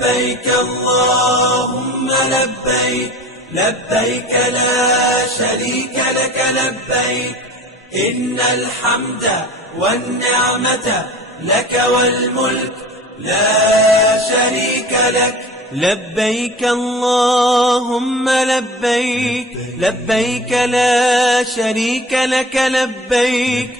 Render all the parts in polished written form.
لبيك اللهم لبيك لبيك لا شريك لك لبيك إن الحمد والنعمة لك والملك لا شريك لك لبيك اللهم لبيك لبيك لا شريك لك لبيك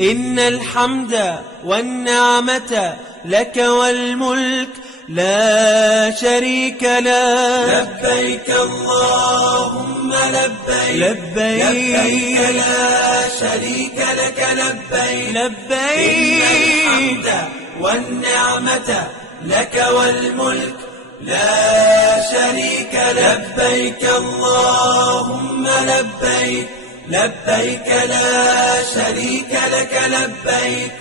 إن الحمد والنعمة لك والملك لا شريك لك لبيك اللهم لبيك لبيك لا شريك لك لبيك لبيك إن الحمد والنعمة لك والملك لا شريك لك لبيك اللهم لبيك لبيك لا شريك لك لبيك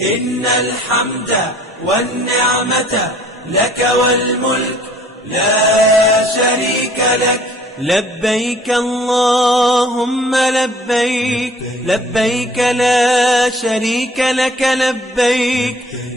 إن الحمد والنعمة لك والملك لا شريك لك لبيك اللهم لبيك لبيك لا شريك لك لبيك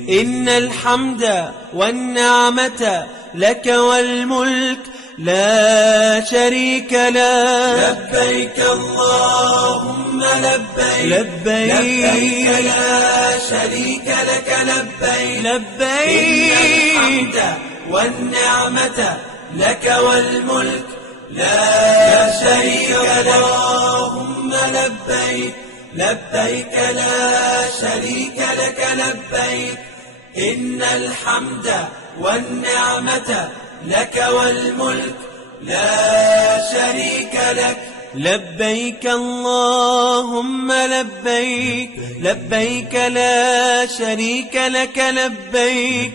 إن الحمد والنعمة لك والملك لا شريك لك لبيك اللهم لبيك لبيك لا شريك لك لبيك لبيك إن الحمد والنعمة لك والملك لا شريك لك اللهم لبيك لبيك لا شريك لك لبيك إن الحمد والنعمة لك والملك لا شريك لك لبيك اللهم لبيك لبيك لا شريك لك لبيك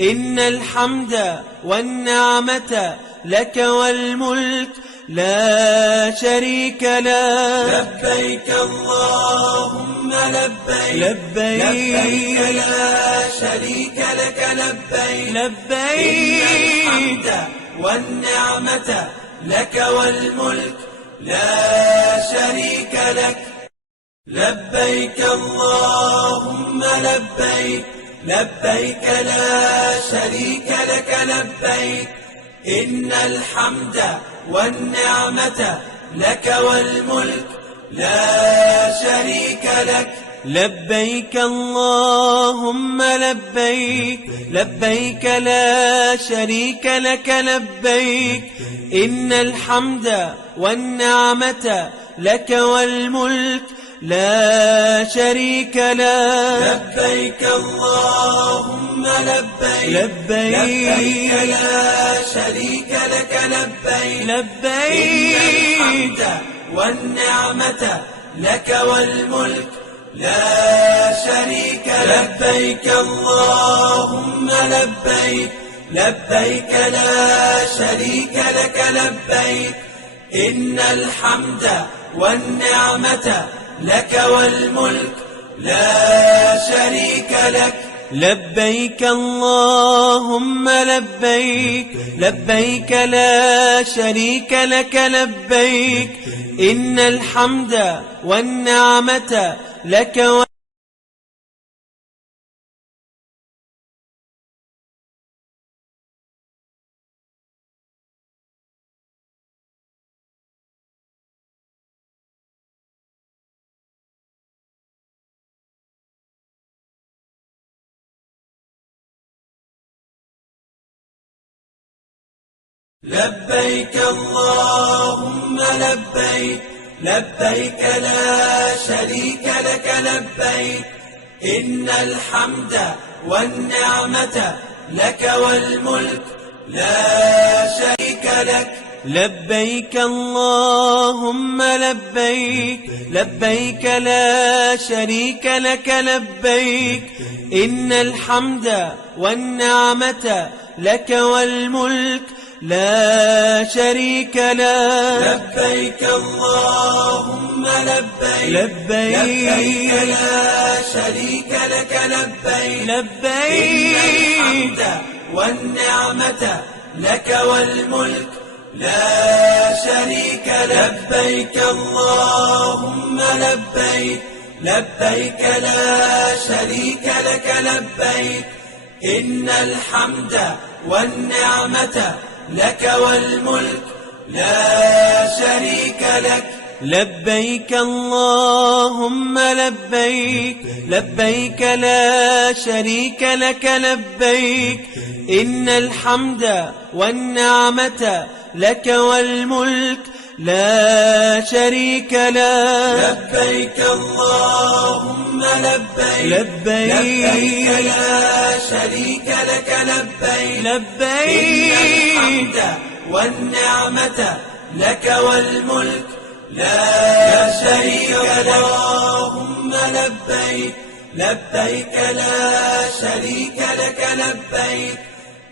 إن الحمد والنعمة لك والملك لا شريك لك لبيك اللهم لبيك لبيك لا شريك لك لبيك لبيك إن الحمد والنعمة لك والملك لا شريك لك لبيك اللهم لبيك لبيك لا شريك لك لبيك إن الحمد والنعمة لك والملك لا شريك لك لبيك اللهم لبيك لبيك لا شريك لك لبيك إن الحمد والنعمة لك والملك لا شريك لك لبيك اللهم لبيك لبيك لا شريك لك لبيك لبيك إن الحمد والنعمة لك والملك لا شريك لك لبيك اللهم لبيك لبيك لا شريك لك لبيك إن الحمد والنعمة لك والملك لا شريك لك لبيك اللهم لبيك لبيك لا شريك لك لبيك إن الحمد والنعمة لك لبيك اللهم لبيك لبيك لا شريك لك لبيك إن الحمد والنعمة لك والملك لا شريك لك لبيك اللهم لبيك لبيك لا شريك لك لبيك إن الحمد والنعمة لك والملك لا شريك لك لبيك اللهم لبيك لبيك لا شريك لك لبيك لبيك إن الحمد والنعمة لك والملك لا شريك لك لبيك اللهم لبيك لبيك لا شريك لك لبيك إن الحمد والنعمة لك والملك لا شريك لك. لبيك اللهم لبيك، لبيك لا شريك لك لبيك، إن الحمد والنعمة لك والملك لا شريك لك. لبيك اللهم لبيك، لبيك لا شريك لك لبيك، لبيك إن الحمد والنعمة لك والملك لا شريك لك. اللهم لبيك، لبيك لا شريك لك لبيك،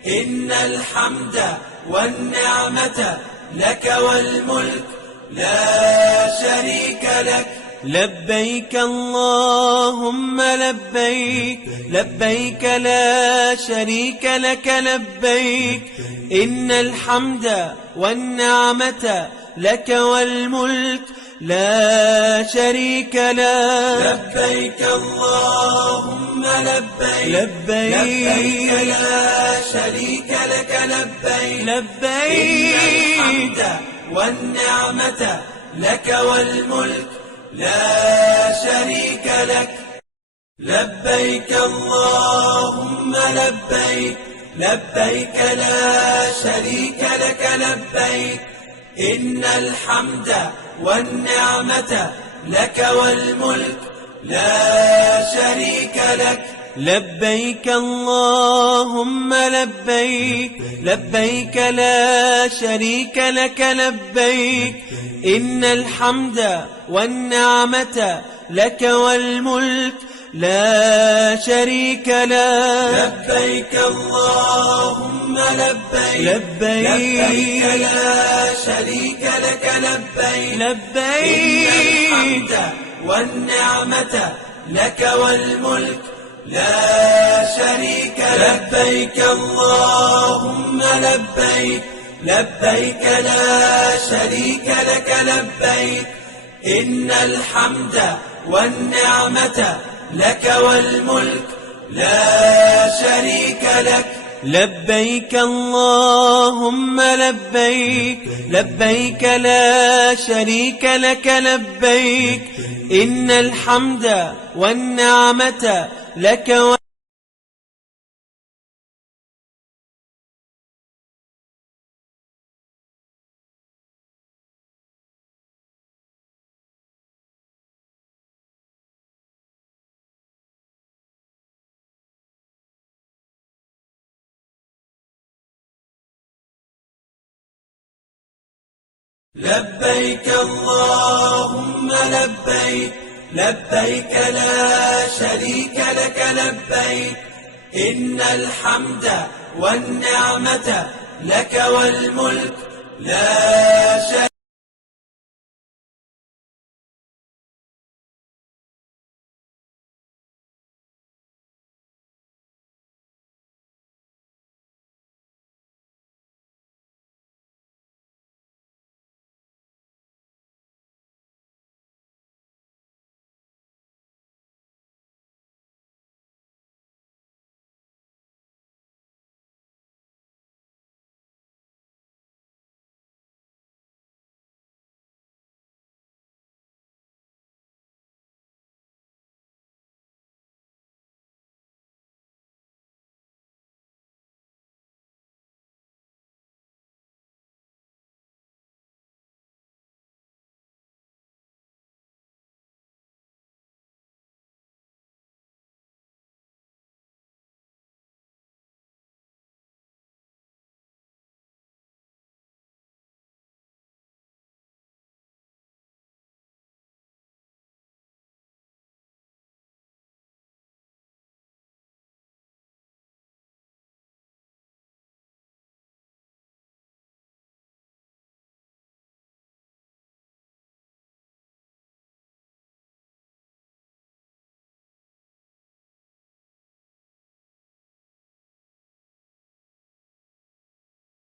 إن الحمد والنعمة لك والملك لا شريك لك. لبيك اللهم لبيك، لبيك لا شريك لك لبيك، إن الحمد والنعمة لك والملك لا شريك لك. لبيك اللهم لبيك، لبيك لا شريك لك لبيك، لبيك إن الحمد والنعمة لك والملك لا شريك لك. لبيك اللهم لبيك، لبيك لا شريك لك لبيك، إن الحمد والنعمة لك والملك لا شريك لك. لبيك اللهم لبيك، لبيك لا شريك لك لبيك، إن الحمد والنعمة لك والملك لا شريك لك. لبيك اللهم لبيك، لبيك لا شريك لك لبيك، لبيك إن الحمد والنعمة لك والملك لا شريك لك. لبيك اللهم لبيك، لبيك لا شريك لك لبيك، إن الحمد والنعمة لك والملك لا شريك لك. لبيك اللهم لبيك، لبيك لا شريك لك لبيك، إن الحمد والنعمة لك لبيك اللهم لبيك، لبيك لا شريك لك لبيك، إن الحمد والنعمة لك والملك لا شريك لك.